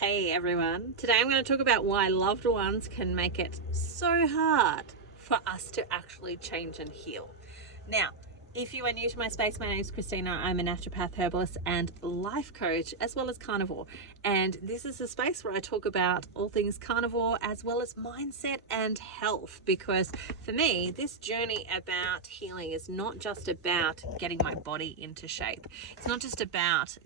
Hey everyone, today I'm going to talk about why loved ones can make it so hard for us to actually change and heal. Now, if you are new to my space, my name is Christina. I'm a naturopath, herbalist and life coach, as well as carnivore. And this is a space where I talk about all things carnivore as well as mindset and health. Because for me, this journey about healing is not just about getting my body into shape. It's not just about,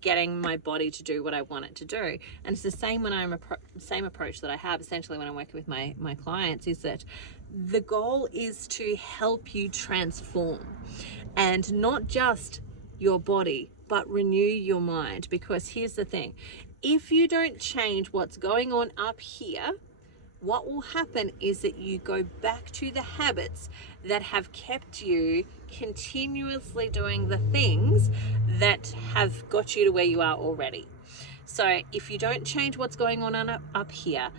getting my body to do what I want it to do. And it's the same when same approach that I have essentially when I'm working with my clients, is that the goal is to help you transform, and not just your body, but renew your mind. Because here's the thing, if you don't change what's going on up here, what will happen is that you go back to the habits that have kept you continuously doing the things that have got you to where you are already. So if you don't change what's going on up here,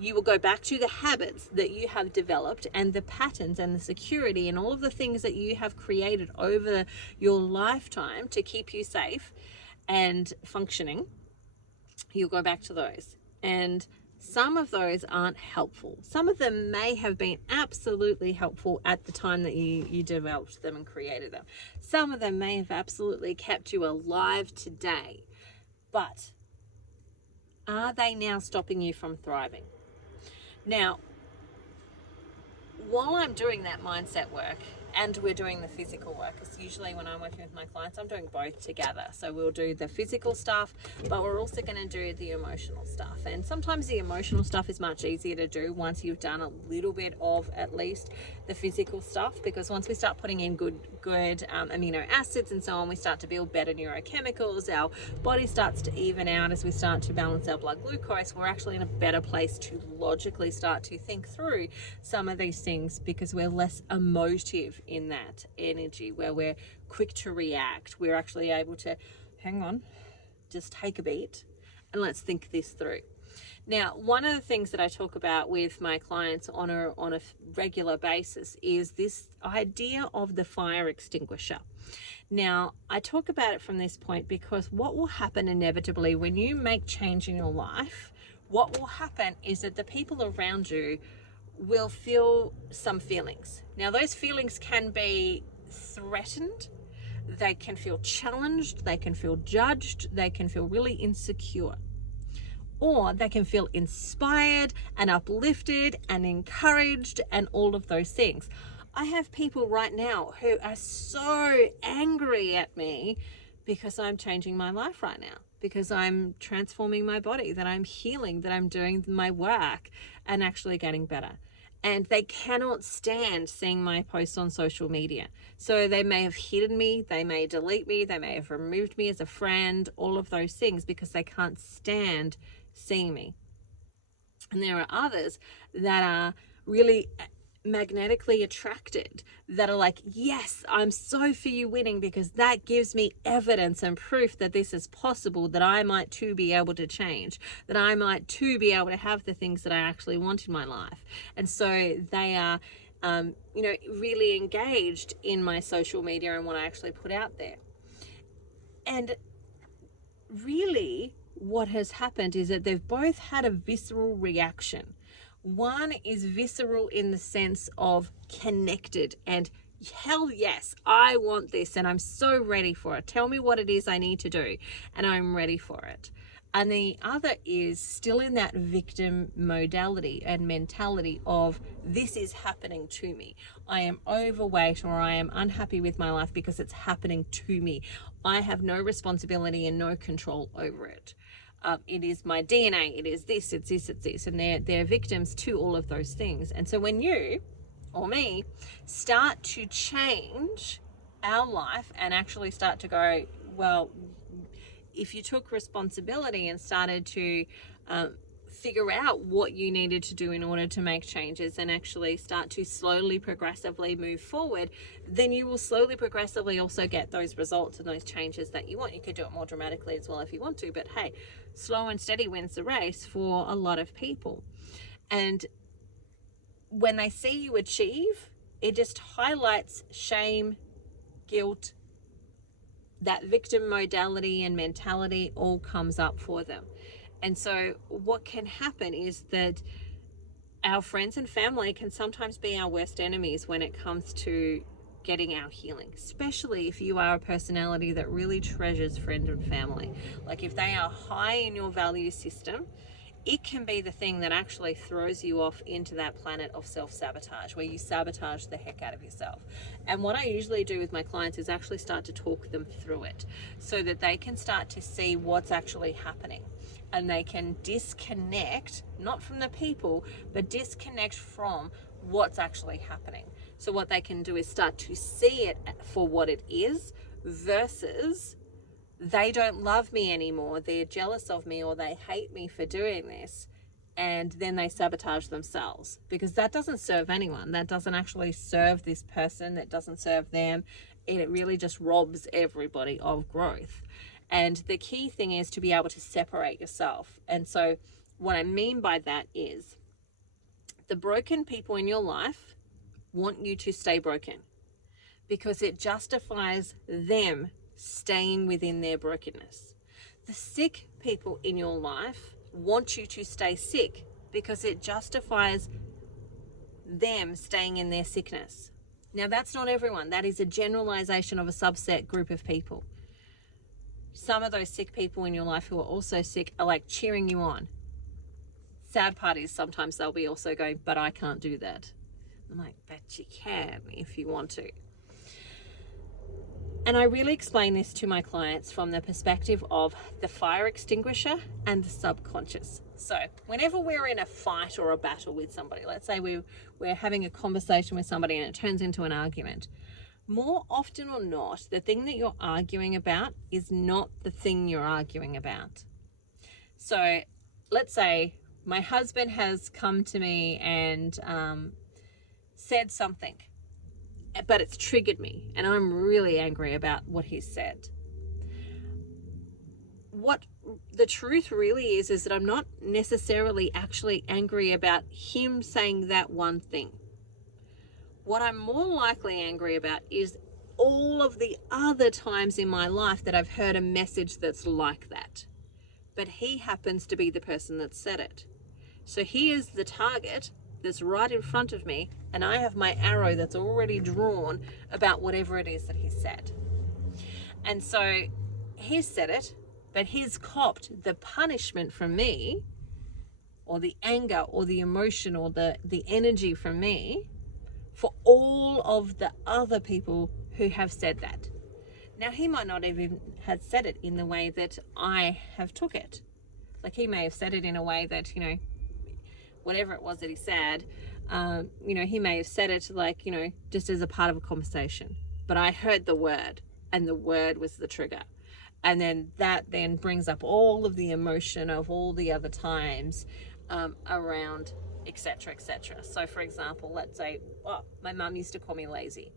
you will go back to the habits that you have developed and the patterns and the security and all of the things that you have created over your lifetime to keep you safe and functioning. You'll go back to those. And some of those aren't helpful. Some of them may have been absolutely helpful at the time that you developed them and created them. Some of them may have absolutely kept you alive today. But are they now stopping you from thriving? Now, while I'm doing that mindset work and we're doing the physical work, because usually when I'm working with my clients, I'm doing both together. So we'll do the physical stuff, but we're also going to do the emotional stuff. And sometimes the emotional stuff is much easier to do once you've done a little bit of at least the physical stuff, because once we start putting in good amino acids and so on, we start to build better neurochemicals. Our body starts to even out as we start to balance our blood glucose. We're actually in a better place to logically start to think through some of these things, because we're less emotive in that energy where we're quick to react. We're actually able to hang on, just take a beat and let's think this through. Now, one of the things that I talk about with my clients on a regular basis is this idea of the fire extinguisher. Now, I talk about it from this point because what will happen inevitably when you make change in your life, what will happen is that the people around you will feel some feelings. Now, those feelings can be threatened, they can feel challenged, they can feel judged, they can feel really insecure. Or they can feel inspired and uplifted and encouraged and all of those things. I have people right now who are so angry at me because I'm changing my life right now, because I'm transforming my body, that I'm healing, that I'm doing my work and actually getting better. And they cannot stand seeing my posts on social media. So they may have hidden me, they may delete me, they may have removed me as a friend, all of those things, because they can't stand seeing me. And there are others that are really magnetically attracted, that are like, yes, I'm so for you winning, because that gives me evidence and proof that this is possible, that I might too be able to change, that I might too be able to have the things that I actually want in my life. And so they are really engaged in my social media and what I actually put out there. And really what has happened is that they've both had a visceral reaction. One is visceral in the sense of connected and hell yes, I want this and I'm so ready for it. Tell me what it is I need to do and I'm ready for it. And the other is still in that victim modality and mentality of, this is happening to me. I am overweight, or I am unhappy with my life because it's happening to me. I have no responsibility and no control over it. It is my DNA, it is this, it's this, it's this. And they're victims to all of those things. And so when you or me start to change our life and actually start to go, well, if you took responsibility and started to figure out what you needed to do in order to make changes and actually start to slowly, progressively move forward, then you will slowly, progressively also get those results and those changes that you want. You could do it more dramatically as well if you want to, but hey, slow and steady wins the race for a lot of people. And when they see you achieve, it just highlights shame, guilt, that victim modality and mentality all comes up for them. And so what can happen is that our friends and family can sometimes be our worst enemies when it comes to getting our healing, especially if you are a personality that really treasures friend and family. Like if they are high in your value system, it can be the thing that actually throws you off into that planet of self-sabotage, where you sabotage the heck out of yourself. And what I usually do with my clients is actually start to talk them through it so that they can start to see what's actually happening. And they can disconnect, not from the people, but disconnect from what's actually happening. So what they can do is start to see it for what it is versus they don't love me anymore, they're jealous of me, or they hate me for doing this, and then they sabotage themselves, because that doesn't serve anyone. That doesn't actually serve this person, that doesn't serve them. It really just robs everybody of growth. And the key thing is to be able to separate yourself. And so what I mean by that is the broken people in your life want you to stay broken because it justifies them staying within their brokenness. The sick people in your life want you to stay sick because it justifies them staying in their sickness. Now, that's not everyone. That is a generalization of a subset group of people. Some of those sick people in your life who are also sick are like cheering you on. Sad part is sometimes they'll be also going, but I can't do that. I'm like, but you can if you want to. And I really explain this to my clients from the perspective of the fire extinguisher and the subconscious. So whenever we're in a fight or a battle with somebody, let's say we're having a conversation with somebody and it turns into an argument, more often or not, the thing that you're arguing about is not the thing you're arguing about. So let's say my husband has come to me and said something, but it's triggered me and I'm really angry about what he said. What the truth really is that I'm not necessarily actually angry about him saying that one thing. What I'm more likely angry about is all of the other times in my life that I've heard a message that's like that. But he happens to be the person that said it. So he is the target that's right in front of me, and I have my arrow that's already drawn about whatever it is that he said. And so he said it, but he's copped the punishment from me, or the anger or the emotion or the energy from me for all of the other people who have said that. Now, he might not even have said it in the way that I have took it. Like, he may have said it in a way that, whatever it was that he said, he may have said it like, just as a part of a conversation. But I heard the word, and the word was the trigger. And then that then brings up all of the emotion of all the other times around, etc., etc. So, for example, let's say, my mum used to call me lazy.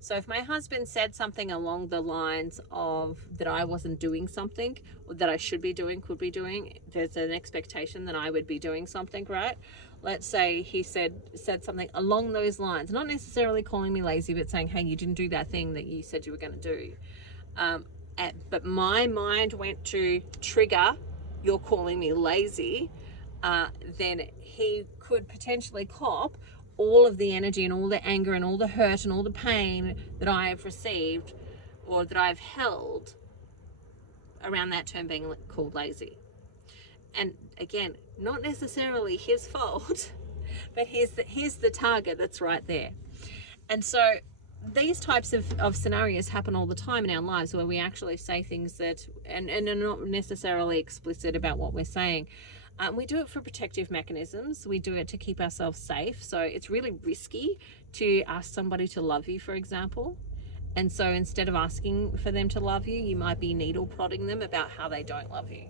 So if my husband said something along the lines of that I wasn't doing something, or that I should be doing, could be doing, there's an expectation that I would be doing something, right? Let's say he said something along those lines, not necessarily calling me lazy, but saying, hey, you didn't do that thing that you said you were going to do. But my mind went to trigger, you're calling me lazy, then he could potentially cop all of the energy and all the anger and all the hurt and all the pain that I have received or that I've held around that term being called lazy. And again, not necessarily his fault, but here's the target that's right there. And so these types of scenarios happen all the time in our lives, where we actually say things that and are not necessarily explicit about what we're saying. We do it for protective mechanisms. We do it to keep ourselves safe. So it's really risky to ask somebody to love you, for example. And so instead of asking for them to love you, you might be needle prodding them about how they don't love you,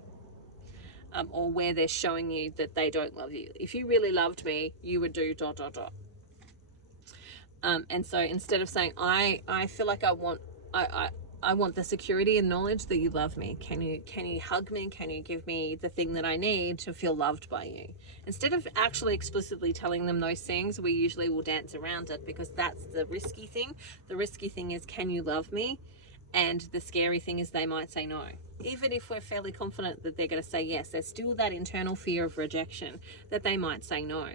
or where they're showing you that they don't love you. If you really loved me, you would do ... And so instead of saying, I feel like I want the security and knowledge that you love me. Can you hug me? Can you give me the thing that I need to feel loved by you? Instead of actually explicitly telling them those things, we usually will dance around it, because that's the risky thing. The risky thing is, can you love me? And the scary thing is they might say no. Even if we're fairly confident that they're going to say yes, there's still that internal fear of rejection that they might say no.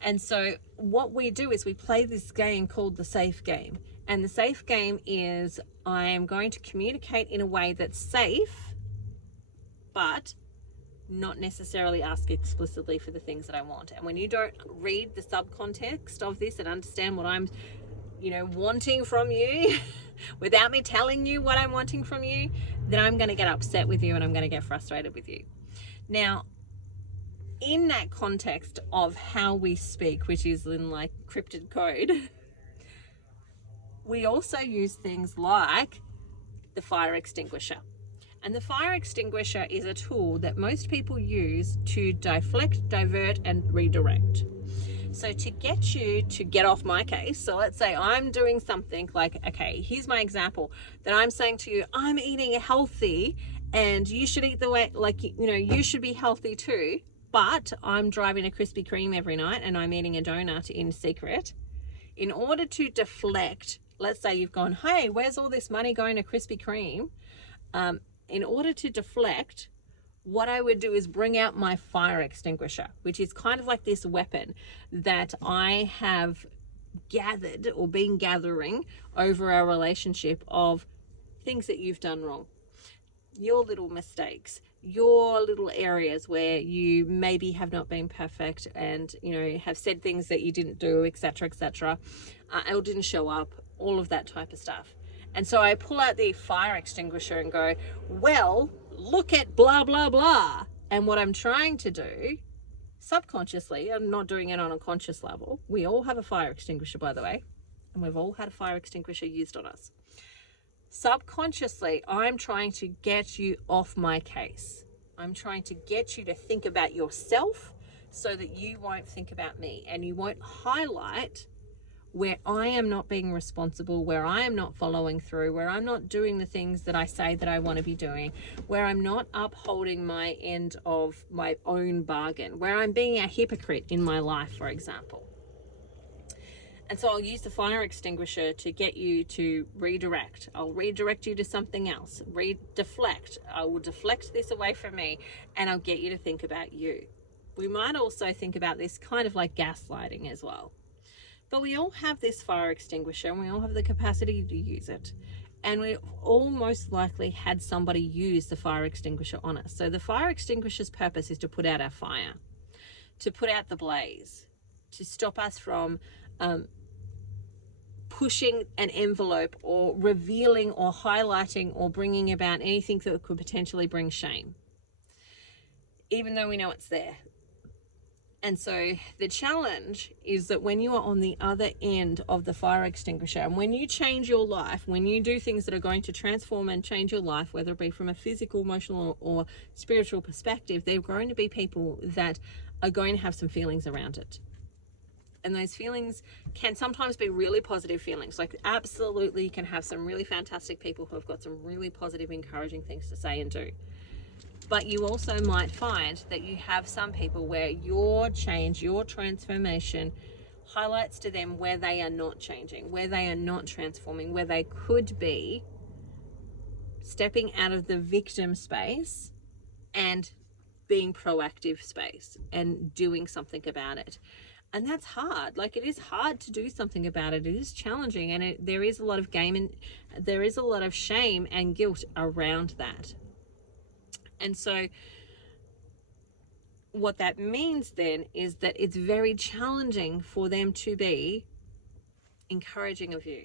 And so what we do is we play this game called the safe game. And the safe game is I am going to communicate in a way that's safe, but not necessarily ask explicitly for the things that I want. And when you don't read the subcontext of this and understand what I'm, wanting from you without me telling you what I'm wanting from you, then I'm going to get upset with you and I'm going to get frustrated with you. Now, in that context of how we speak, which is in like cryptid code, we also use things like the fire extinguisher. And the fire extinguisher is a tool that most people use to deflect, divert, and redirect. So to get you to get off my case, so let's say I'm doing something like, okay, here's my example, that I'm saying to you, I'm eating healthy and you should eat the way, you should be healthy too, but I'm driving a Krispy Kreme every night and I'm eating a donut in secret. In order to deflect, let's say you've gone, hey, where's all this money going to Krispy Kreme? In order to deflect, what I would do is bring out my fire extinguisher, which is kind of like this weapon that I have gathered or been gathering over our relationship of things that you've done wrong, your little mistakes, your little areas where you maybe have not been perfect and, have said things that you didn't do, etc., or didn't show up, all of that type of stuff. And so I pull out the fire extinguisher and go, well, look at blah, blah, blah. And what I'm trying to do subconsciously, I'm not doing it on a conscious level. We all have a fire extinguisher, by the way, and we've all had a fire extinguisher used on us. Subconsciously, I'm trying to get you off my case. I'm trying to get you to think about yourself so that you won't think about me and you won't highlight where I am not being responsible, where I am not following through, where I'm not doing the things that I say that I want to be doing, where I'm not upholding my end of my own bargain, where I'm being a hypocrite in my life, for example. And so I'll use the fire extinguisher to get you to redirect. I'll redirect you to something else, deflect. I will deflect this away from me and I'll get you to think about you. We might also think about this kind of like gaslighting as well. But we all have this fire extinguisher and we all have the capacity to use it. And we all most likely had somebody use the fire extinguisher on us. So the fire extinguisher's purpose is to put out our fire, to put out the blaze, to stop us from pushing an envelope or revealing or highlighting or bringing about anything that could potentially bring shame, even though we know it's there. And so the challenge is that when you are on the other end of the fire extinguisher and when you change your life, when you do things that are going to transform and change your life, whether it be from a physical, emotional, or spiritual perspective, there are going to be people that are going to have some feelings around it. And those feelings can sometimes be really positive feelings. Like absolutely you can have some really fantastic people who have got some really positive, encouraging things to say and do. But you also might find that you have some people where your change, your transformation highlights to them where they are not changing, where they are not transforming, where they could be stepping out of the victim space and being proactive space and doing something about it. And that's hard. Like it is hard to do something about it. It is challenging and there is a lot of game and there is a lot of shame and guilt around that. And so what that means then is that it's very challenging for them to be encouraging of you.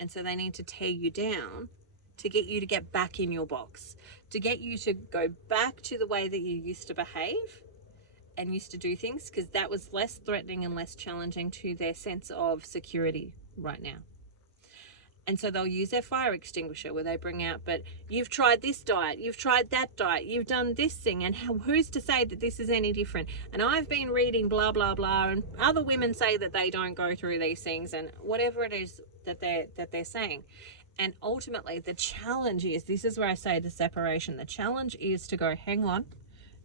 And so they need to tear you down to get you to get back in your box, to get you to go back to the way that you used to behave and used to do things, because that was less threatening and less challenging to their sense of security right now. And so they'll use their fire extinguisher where they bring out, but you've tried this diet, you've tried that diet, you've done this thing, and who's to say that this is any different? And I've been reading blah, blah, blah, and other women say that they don't go through these things and whatever it is that they're saying. And ultimately the challenge is, this is where I say the separation, the challenge is to go, hang on,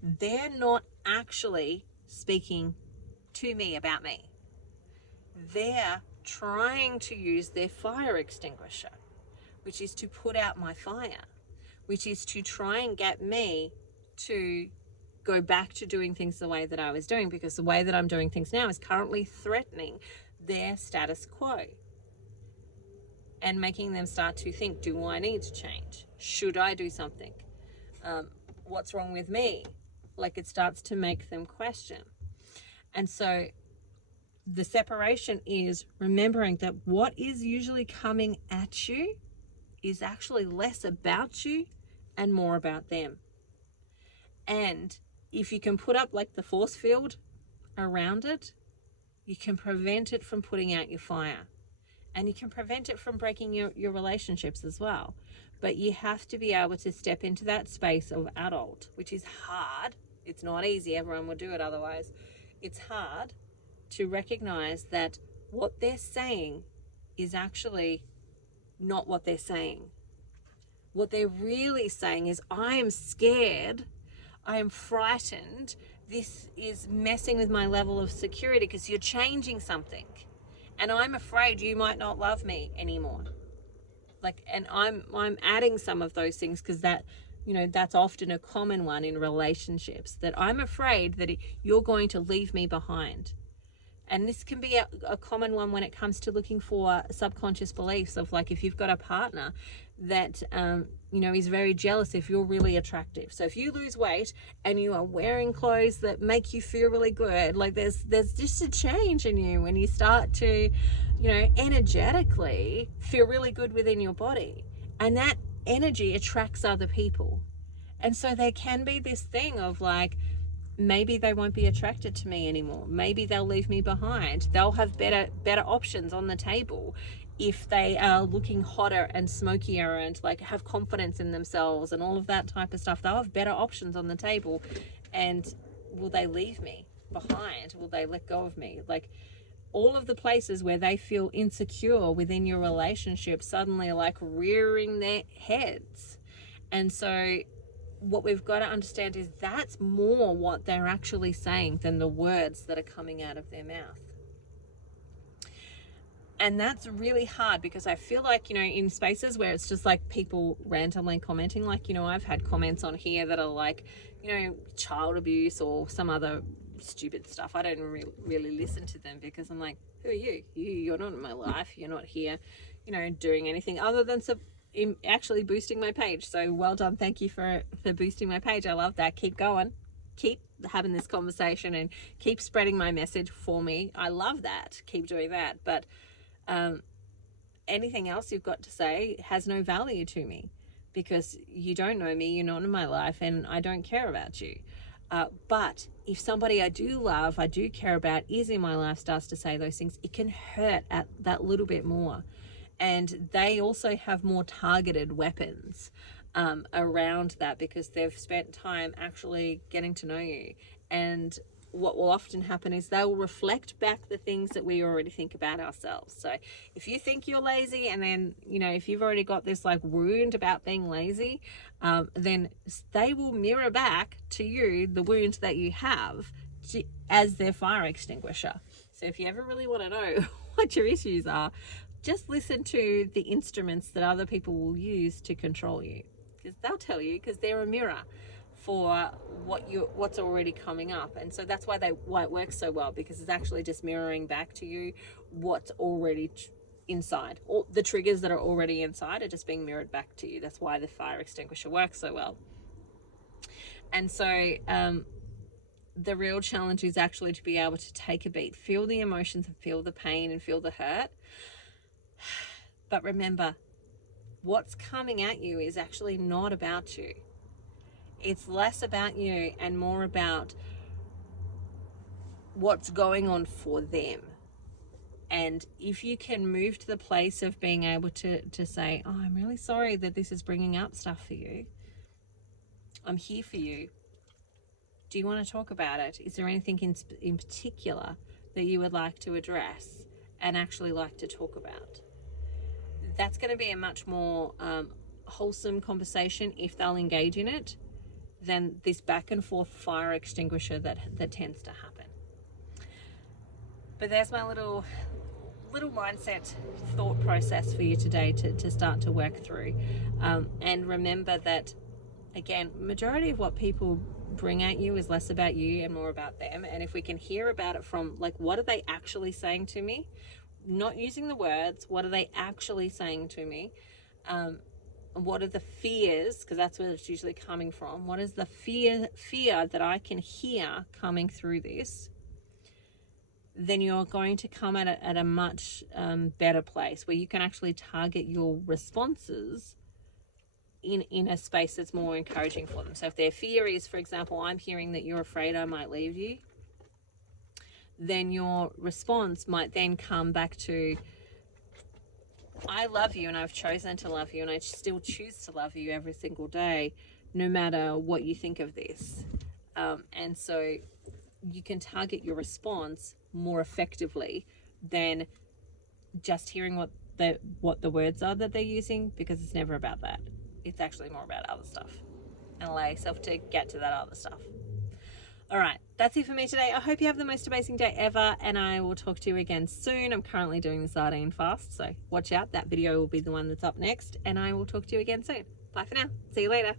they're not actually speaking to me about me. They're trying to use their fire extinguisher, which is to put out my fire, which is to try and get me to go back to doing things the way that I was doing, because the way that I'm doing things now is currently threatening their status quo and making them start to think, do I need to change? Should I do something? What's wrong with me? Like, it starts to make them question. And so the separation is remembering that what is usually coming at you is actually less about you and more about them. And if you can put up like the force field around it, you can prevent it from putting out your fire. And you can prevent it from breaking your relationships as well. But you have to be able to step into that space of adult, which is hard. It's not easy. Everyone would do it otherwise. It's hard to recognize that what they're saying is actually not what they're saying. What they're really saying is, I am scared, I am frightened, this is messing with my level of security because you're changing something. And I'm afraid you might not love me anymore. Like, and I'm adding some of those things because that, you know, that's often a common one in relationships, that I'm afraid that you're going to leave me behind. And this can be a common one when it comes to looking for subconscious beliefs of, like, if you've got a partner that, you know, is very jealous if you're really attractive. So if you lose weight and you are wearing clothes that make you feel really good, like there's just a change in you when you start to, you know, energetically feel really good within your body. And that energy attracts other people. And so there can be this thing of like, maybe they won't be attracted to me anymore. Maybe they'll leave me behind. They'll have better options on the table if they are looking hotter and smokier and like have confidence in themselves and all of that type of stuff. They'll have better options on the table. And will they leave me behind? Will they let go of me? Like, all of the places where they feel insecure within your relationship suddenly are like rearing their heads. And so what we've got to understand is that's more what they're actually saying than the words that are coming out of their mouth. And that's really hard, because I feel like, you know, in spaces where it's just like people randomly commenting, like, you know, I've had comments on here that are like, you know, child abuse or some other stupid stuff. I don't really listen to them, because I'm like, who are you? You're not in my life. You're not here, you know, doing anything other than actually boosting my page. So well done. Thank you for boosting my page. I love that. Keep going. Keep having this conversation and keep spreading my message for me. I love that. Keep doing that. But anything else you've got to say has no value to me, because you don't know me, you're not in my life, and I don't care about you. But if somebody I do love, I do care about, is in my life, starts to say those things, it can hurt at that little bit more. And they also have more targeted weapons around that, because they've spent time actually getting to know you. And what will often happen is they will reflect back the things that we already think about ourselves. So if you think you're lazy, and then, you know, if you've already got this like wound about being lazy, then they will mirror back to you the wound that you have as their fire extinguisher. So if you ever really want to know what your issues are, just listen to the instruments that other people will use to control you, because they'll tell you, because they're a mirror for what's already coming up. And so that's why it works so well, because it's actually just mirroring back to you what's already inside. All the triggers that are already inside are just being mirrored back to you. That's why the fire extinguisher works so well. And so the real challenge is actually to be able to take a beat, feel the emotions and feel the pain and feel the hurt. But remember, what's coming at you is actually not about you. It's less about you and more about what's going on for them. And if you can move to the place of being able to say, oh, I'm really sorry that this is bringing up stuff for you. I'm here for you. Do you want to talk about it? Is there anything in particular that you would like to address and actually like to talk about? That's going to be a much more wholesome conversation if they'll engage in it, than this back and forth fire extinguisher that tends to happen. But there's my little little mindset thought process for you today to start to work through. And remember that, again, majority of what people bring at you is less about you and more about them. And if we can hear about it from, like, what are they actually saying to me? Not using the words, what are they actually saying to me? What are the fears? Because that's where it's usually coming from. What is the fear that I can hear coming through this? Then you're going to come at a much better place where you can actually target your responses in a space that's more encouraging for them. So if their fear is, for example, I'm hearing that you're afraid I might leave you, then your response might then come back to, I love you and I've chosen to love you and I still choose to love you every single day, no matter what you think of this. And so you can target your response more effectively than just hearing what the words are that they're using, because it's never about that. It's actually more about other stuff, and allow yourself to get to that other stuff. All right, that's it for me today. I hope you have the most amazing day ever, and I will talk to you again soon. I'm currently doing the sardine fast, so watch out. That video will be the one that's up next, and I will talk to you again soon. Bye for now. See you later.